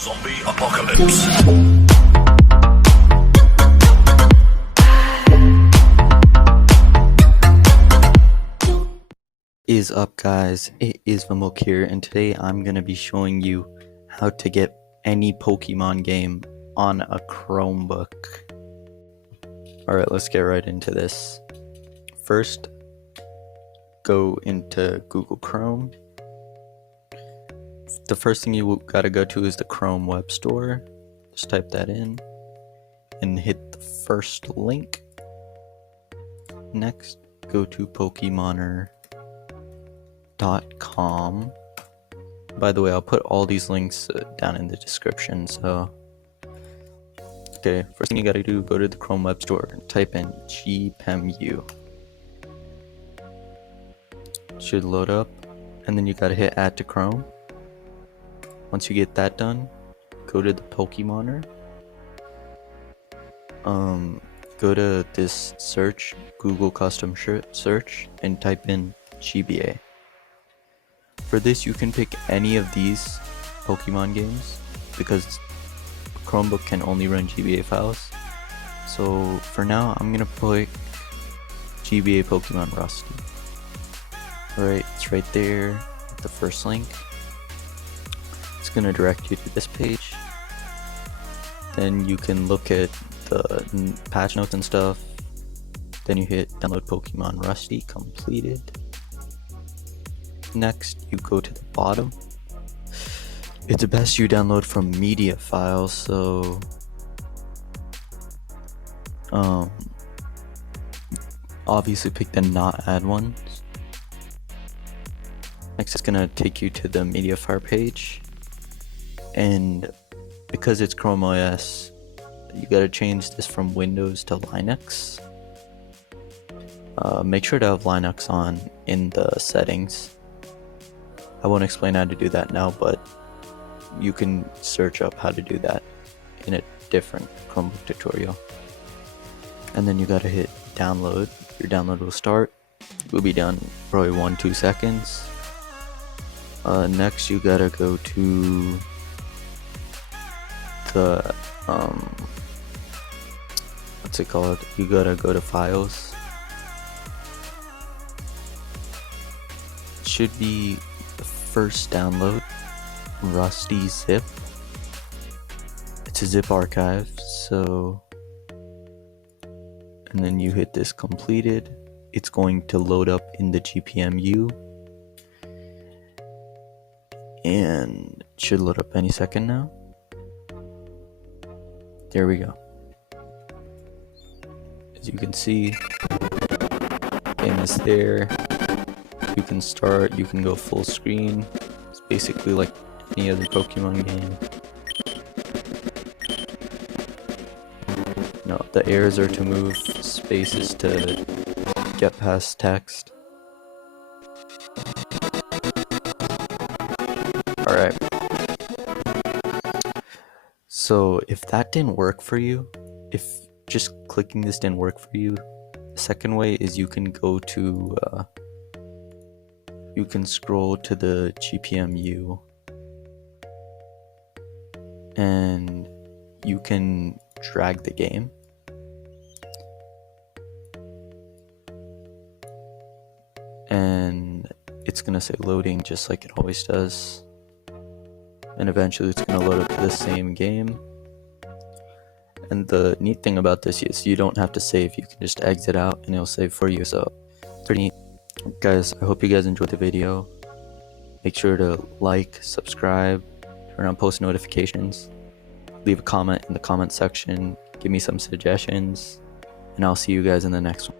Zombie apocalypse. Is up, guys? It is Vemulk here, and today I'm gonna be showing you how to get any Pokemon game on a Chromebook. Alright, let's get right into this. First, go into Google Chrome. The first thing you gotta go to is the Chrome Web Store. Just type that in and hit the first link. Next, go to Pokemoner.com. By the way, I'll put all these links down in the description. So, okay, first thing you gotta do, go to the Chrome Web Store and type in GPEMU. It should load up, and then you gotta hit Add to Chrome. Once you get that done, go to the Pokemoner. Go to this search, Google custom search, and type in GBA. For this, you can pick any of these Pokemon games because Chromebook can only run GBA files. So for now, I'm gonna pick GBA Pokemon Rusty. Alright, it's right there at the first link. It's gonna direct you to this page. Then you can look at the patch notes and stuff. Then you hit download Pokemon Rusty completed. Next, you go to the bottom. It's best you download from media files, so obviously pick the not add ones. Next, it's gonna take you to the media file page, and because it's Chrome OS, you gotta change this from Windows to Linux. Make sure to have Linux on in the settings. I won't explain how to do that now, but you can search up how to do that in a different Chromebook tutorial. And then you gotta hit download. Your download will start. It will be done probably 1-2 seconds. Next, you gotta go to the what's it called? You gotta go to files. It should be the first download, Rusty Zip. It's a zip archive, so, and then you hit this completed. It's going to load up in the GPEMU, and it should load up any second now. There we go. As you can see, game is there. You can start, you can go full screen. It's basically like any other Pokemon game. No, the arrows are to move, spaces to get past text. Alright. So if that didn't work for you, if just clicking this didn't work for you, the second way is you can go to, you can scroll to the GPEMU and you can drag the game. And it's gonna say loading just like it always does. And eventually it's gonna load up to the same game. And the neat thing about this is you don't have to save. You can just exit out and it'll save for you. So pretty neat. Guys, I hope you guys enjoyed the video. Make sure to like, subscribe, turn on post notifications, leave a comment in the comment section, give me some suggestions, and I'll see you guys in the next one.